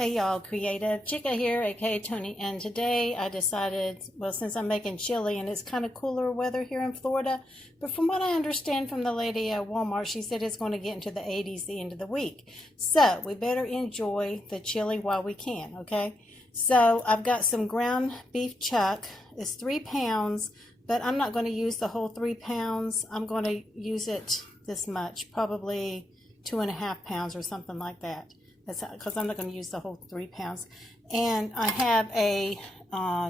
Hey y'all, Creative Chica here, aka Tony, and today I decided, well, since I'm making chili and it's kind of cooler weather here in Florida, but from what I understand from the lady at Walmart, she said it's going to get into the 80s the end of the week. So we better enjoy the chili while we can, okay? So I've got some ground beef chuck. It's 3 pounds, but I'm not going to use the whole 3 pounds. I'm going to use it this much, probably 2.5 pounds or something like that. That's because I'm not going to use the whole 3 pounds. And I have a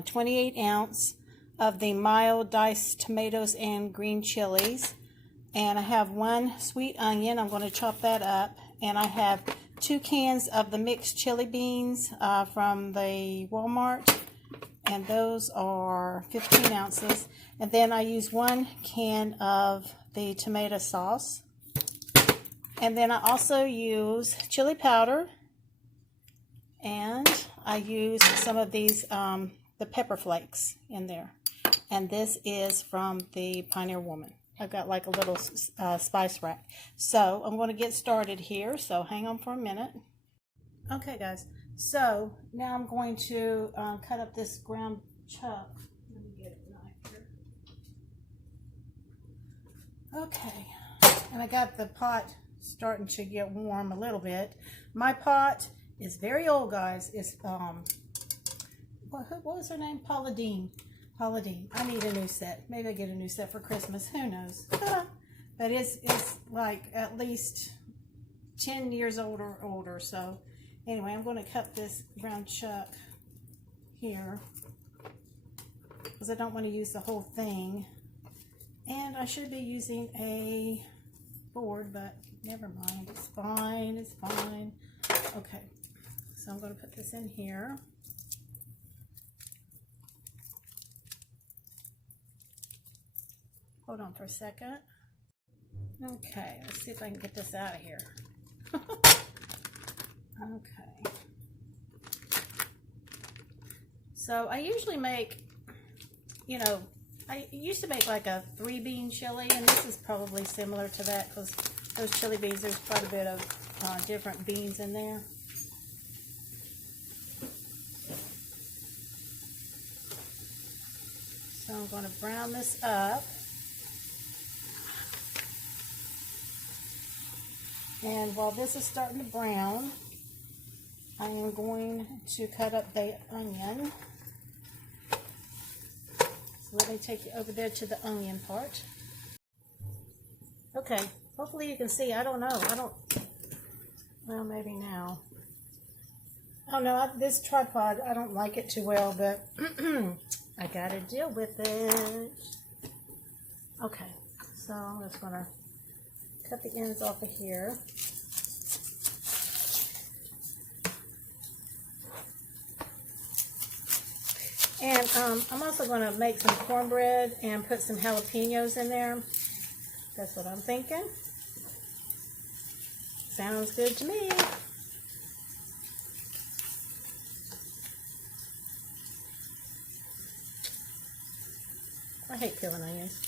28 ounce of the mild diced tomatoes and green chilies. And I have 1 sweet onion. I'm going to chop that up. And I have 2 cans of the mixed chili beans from the Walmart. And those are 15 ounces. And then I use 1 can of the tomato sauce. And then I also use chili powder, and I use some of these, the pepper flakes in there. And this is from the Pioneer Woman. I've got like a little spice rack. So I'm going to get started here, so hang on for a minute. Okay guys, so now I'm going to cut up this ground chuck. Let me get a knife here. Okay, and I got the pot starting to get warm a little bit. My pot is very old, guys. It's what was her name? Paula Deen. Paula Deen. I need a new set. Maybe I get a new set for Christmas. Who knows? But it's like at least 10 years old or older. So anyway, I'm going to cut this ground chuck here because I don't want to use the whole thing. And I should be using a board, but never mind. It's fine. It's fine. Okay, so I'm going to put this in here. Hold on for a second. Okay, let's see if I can get this out of here. Okay. So I usually make, I used to make like a 3-bean chili, and this is probably similar to that because those chili beans, there's quite a bit of different beans in there. So I'm going to brown this up. And while this is starting to brown, I am going to cut up the onion. So let me take you over there to the onion part. Okay, hopefully you can see. I don't know. Well, maybe now. Oh no, this tripod, I don't like it too well, but I gotta deal with it. Okay, so I'm just gonna cut the ends off of here. And I'm also gonna make some cornbread and put some jalapenos in there. That's what I'm thinking. Sounds good to me. I hate peeling onions.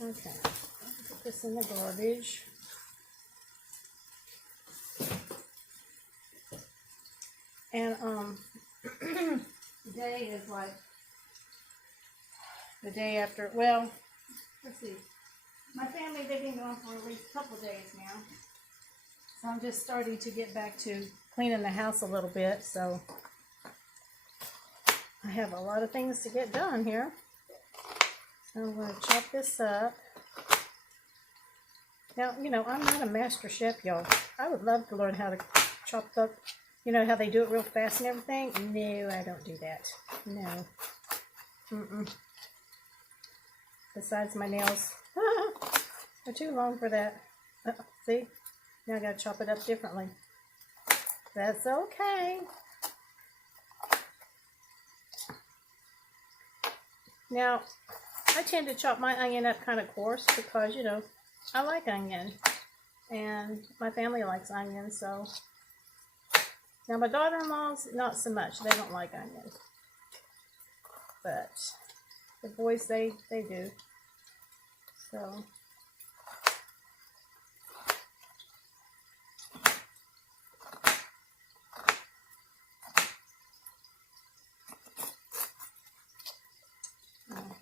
Okay, put this in the garbage. And today is like the day after, well, let's see. My family, they've been gone for at least a couple days now. So I'm just starting to get back to cleaning the house a little bit. So I have a lot of things to get done here. So I'm going to chop this up. Now, I'm not a master chef, y'all. I would love to learn how to chop up, how they do it real fast and everything. No, I don't do that. No. Besides, my nails are too long for that. See? Now I gotta chop it up differently. That's okay. Now, I tend to chop my onion up kind of coarse because, I like onion. And my family likes onion, so. Now, my daughter-in-laws, not so much. They don't like onion. But the boys, they do. So,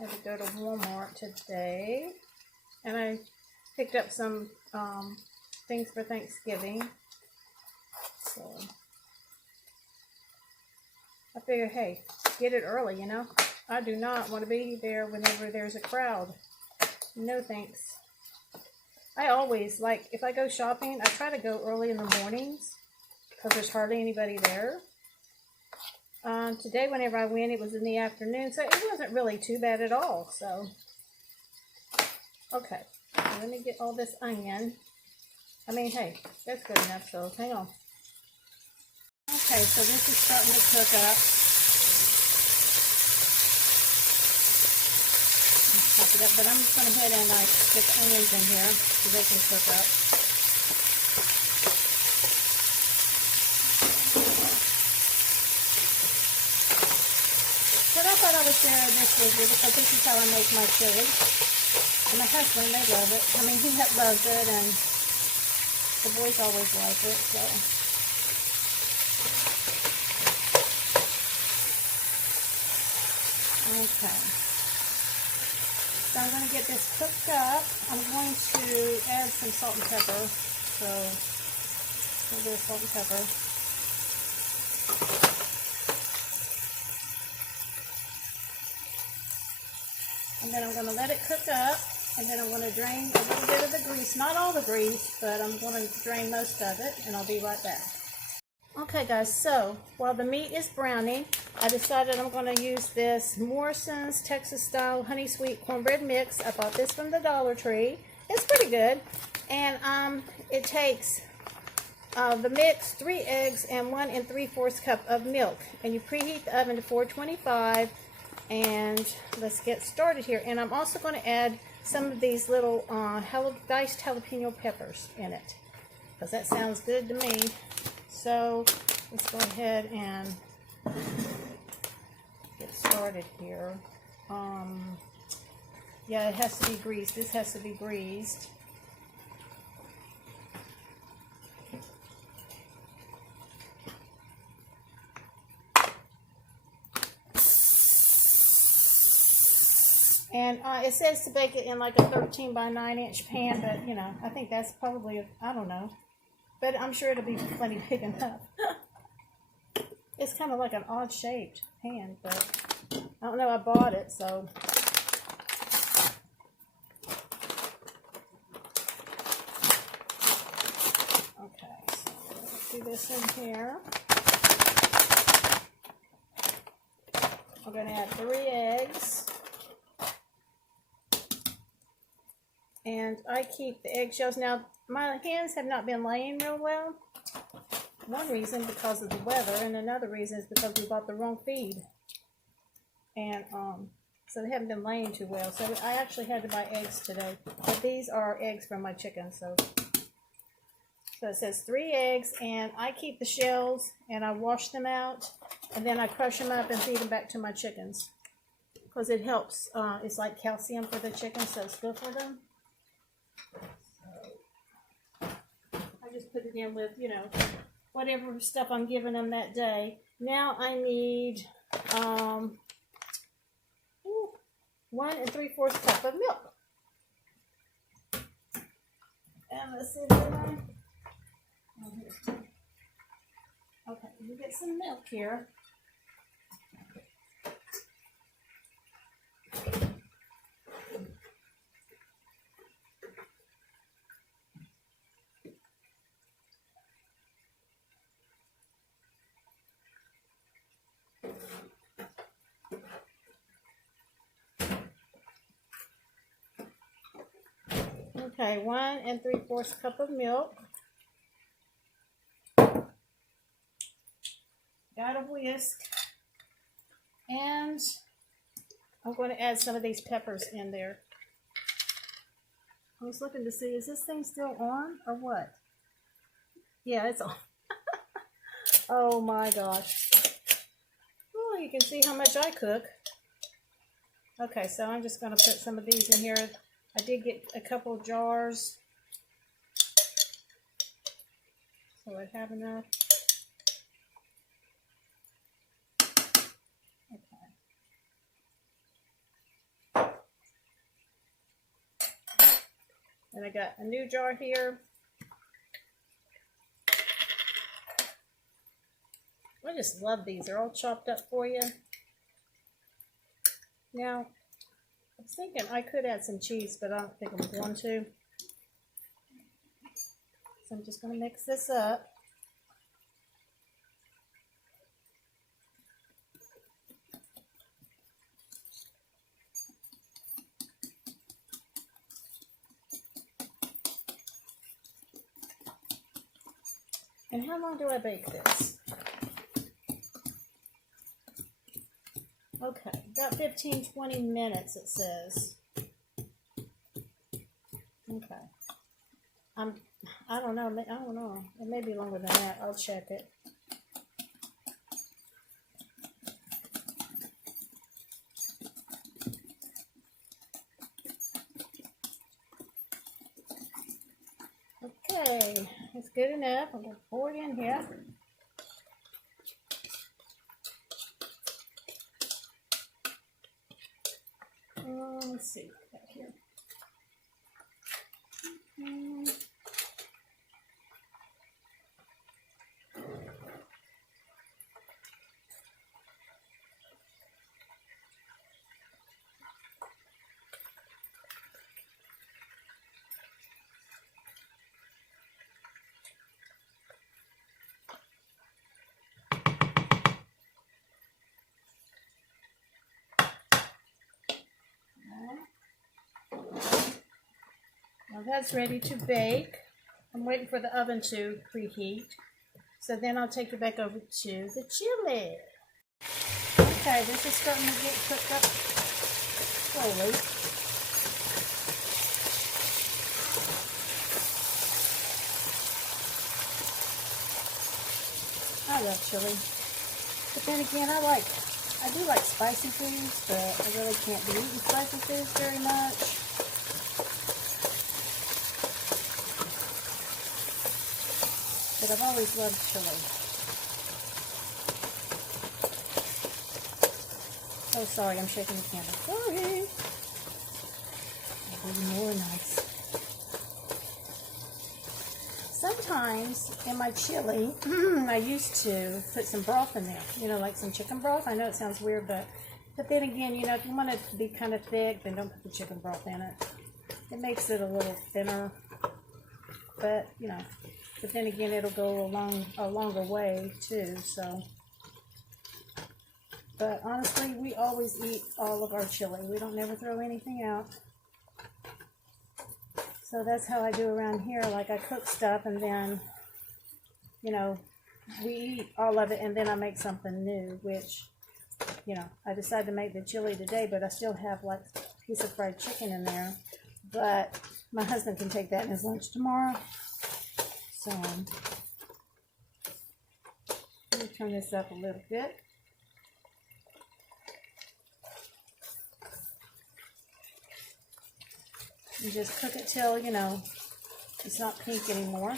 had to go to Walmart today, and I picked up some things for Thanksgiving. So I figured, hey, get it early, you know. I do not want to be there whenever there's a crowd. No thanks. I always, like, if I go shopping, I try to go early in the mornings because there's hardly anybody there. Today, whenever I went, it was in the afternoon, so it wasn't really too bad at all. So, okay, so let me get all this onion. I mean, hey, that's good enough, so hang on. Okay, so this is starting to cook up. Chop it up, but I'm just going to go ahead and stick onions in here so they can cook up. But I thought I would share this with you because this is how I make my chili. And my husband, they love it. I mean, he loves it, and the boys always like it, so. Okay. So I'm going to get this cooked up. I'm going to add some salt and pepper. So, a little bit of salt and pepper. And then I'm going to let it cook up, and then I'm going to drain a little bit of the grease. Not all the grease, but I'm going to drain most of it, and I'll be right back. Okay guys, so while the meat is browning, I decided I'm going to use this Morrison's Texas Style Honey Sweet Cornbread Mix. I bought this from the Dollar Tree. It's pretty good. And it takes the mix, 3 eggs, and 1 3/4 cup of milk. And you preheat the oven to 425. And let's get started here. And I'm also going to add some of these little diced jalapeno peppers in it, because that sounds good to me. So let's go ahead and get started here. Yeah, it has to be greased. This has to be greased. And it says to bake it in like a 13 by 9 inch pan, but you know, I think that's probably, I don't know. But I'm sure it'll be plenty big enough. It's kind of like an odd shaped pan, but I don't know, I bought it, so. Okay, so let's do this in here. I'm going to add 3 eggs. And I keep the eggshells. Now, my hens have not been laying real well. One reason because of the weather, and another reason is because we bought the wrong feed. And so they haven't been laying too well. So I actually had to buy eggs today. But these are eggs from my chickens. So it says 3 eggs, and I keep the shells and I wash them out, and then I crush them up and feed them back to my chickens because it helps. It's like calcium for the chickens, so it's good for them. So I just put it in with, you know, whatever stuff I'm giving them that day. Now I need 1 3/4 cup of milk. And let's see if okay, you get some milk here. Okay, 1 3/4 cup of milk. Got a whisk. And I'm going to add some of these peppers in there. I was looking to see, is this thing still on or what? Yeah, it's on. Oh my gosh. Oh, you can see how much I cook. Okay, so I'm just going to put some of these in here. I did get a couple jars, so I have enough. Okay. And I got a new jar here. I just love these. They're all chopped up for you. Now, I was thinking I could add some cheese, but I don't think I'm going to. So I'm just going to mix this up. And how long do I bake this? Okay, about 15-20 minutes it says. Okay. I don't know. It may be longer than that. I'll check it. Okay, it's good enough. I'm going to pour it in here. Let's see, back here. Now that's ready to bake. I'm waiting for the oven to preheat. So then I'll take it back over to the chili. Okay, this is starting to get cooked up slowly. I love chili. But then again, I do like spicy foods, but I really can't be eating spicy foods very much. But I've always loved chili. Oh, sorry, I'm shaking the candle. Sorry. It'll be more nice. Sometimes in my chili, I used to put some broth in there. You know, like some chicken broth. I know it sounds weird, but then again, you know, if you want it to be kind of thick, then don't put the chicken broth in it. It makes it a little thinner. But, you know. But then again, it'll go a longer way too, so. But honestly, we always eat all of our chili. We don't never throw anything out. So that's how I do around here. Like I cook stuff and then, you know, we eat all of it and then I make something new, which, you know, I decided to make the chili today, but I still have like a piece of fried chicken in there. But my husband can take that in his lunch tomorrow. So, let me turn this up a little bit. And just cook it till, you know, it's not pink anymore.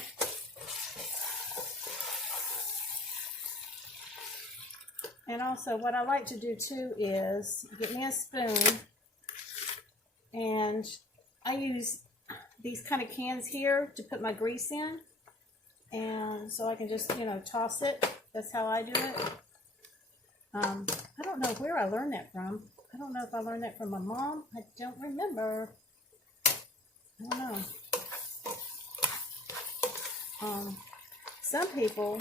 And also what I like to do too is get me a spoon, and I use these kind of cans here to put my grease in. And so I can just, you know, toss it. That's how I do it. I don't know where I learned that from. I don't know if I learned that from my mom. I don't remember. I don't know. Some people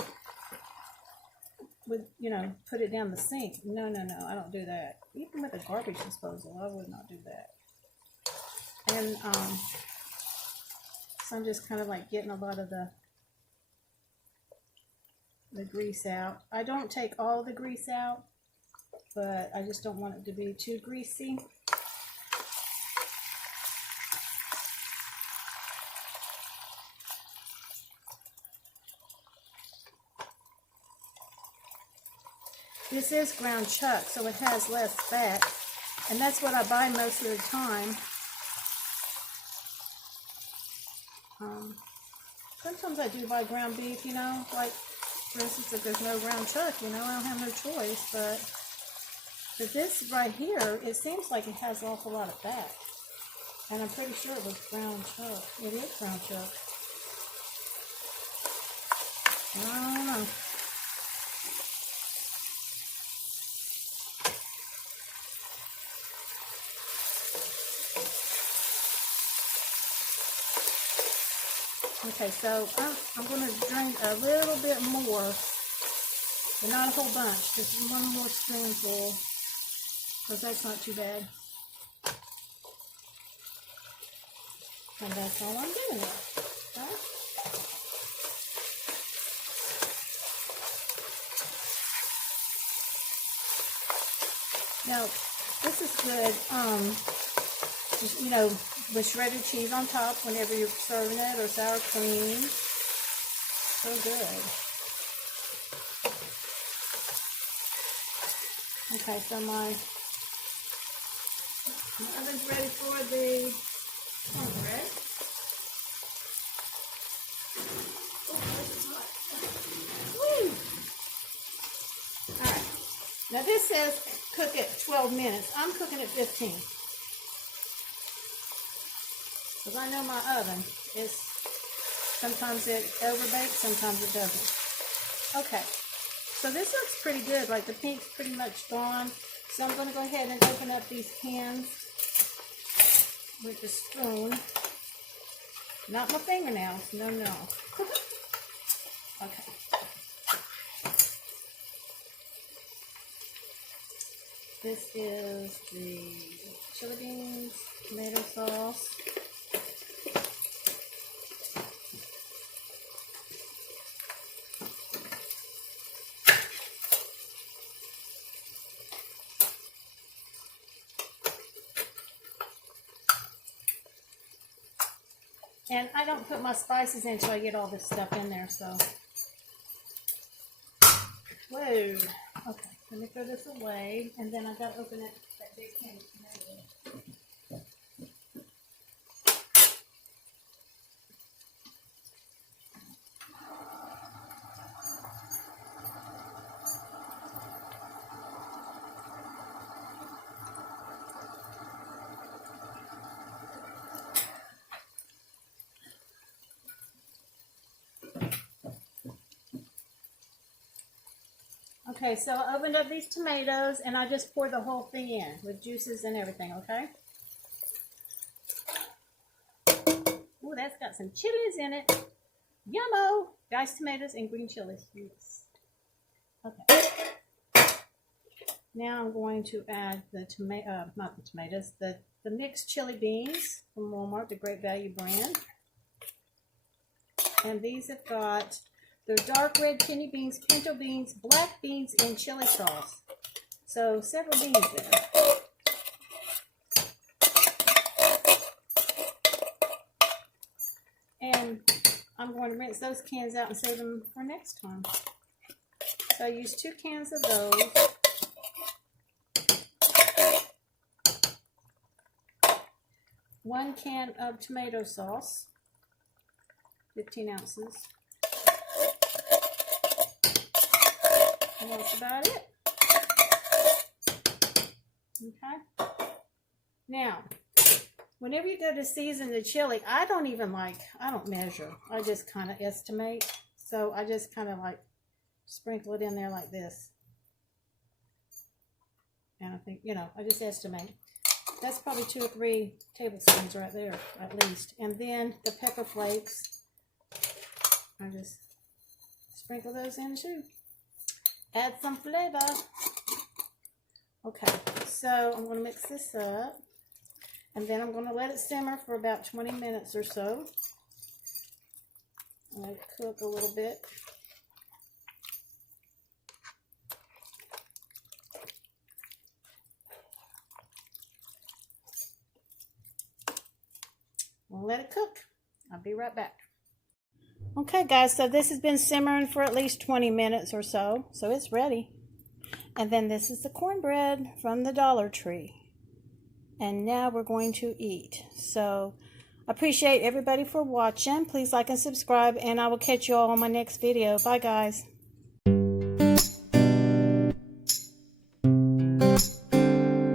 would, you know, put it down the sink. No, I don't do that. Even with a garbage disposal, I would not do that. And so I'm just kind of like getting a lot of the grease out. I don't take all the grease out, but I just don't want it to be too greasy. This is ground chuck, so it has less fat, and that's what I buy most of the time. Sometimes I do buy ground beef, you know, like for instance, if there's no ground chuck, you know, I don't have no choice, but this right here, it seems like it has an awful lot of fat. And I'm pretty sure it was ground chuck. It is ground chuck. I don't know. Okay, so I'm going to drink a little bit more, but not a whole bunch, just one more spoonful, because that's not too bad. And that's all I'm doing it. Okay? Now, this is good, just, you know, with shredded cheese on top whenever you're serving it, or sour cream. So good. Okay, so my oven's ready for the cornbread. Oh, this is hot. Woo! Alright. Now this says cook it 12 minutes. I'm cooking it 15. Because I know my oven is, sometimes it overbakes, sometimes it doesn't. Okay, so this looks pretty good, like the pink's pretty much gone. So I'm going to go ahead and open up these cans with the spoon. Not my fingernails, no. Okay. This is the chili beans, tomato sauce. And I don't put my spices in until I get all this stuff in there, so. Whoa. Okay, let me throw this away, and then I gotta open that big can of tomatoes. Okay, so I opened up these tomatoes and I just poured the whole thing in with juices and everything, okay? Ooh, that's got some chilies in it. Yummo! Diced tomatoes and green chilies. Yes. Okay. Now I'm going to add the not the tomatoes, the mixed chili beans from Walmart, the Great Value brand. And these have got the dark red kidney beans, pinto beans, black beans, and chili sauce. So several beans there. And I'm going to rinse those cans out and save them for next time. So I used 2 cans of those. One can of tomato sauce, 15 ounces. And that's about it. Okay. Now, whenever you go to season the chili, I don't measure. I just kind of estimate. So I just kind of like sprinkle it in there like this. And I think, I just estimate. That's probably 2 or 3 tablespoons right there, at least. And then the pepper flakes, I just sprinkle those in too. Add some flavor. Okay, so I'm going to mix this up. And then I'm going to let it simmer for about 20 minutes or so. Let it cook a little bit. We'll let it cook. I'll be right back. Okay guys, so this has been simmering for at least 20 minutes or so. So it's ready. And then this is the cornbread from the Dollar Tree. And now we're going to eat. So I appreciate everybody for watching. Please like and subscribe, and I will catch you all on my next video. Bye guys.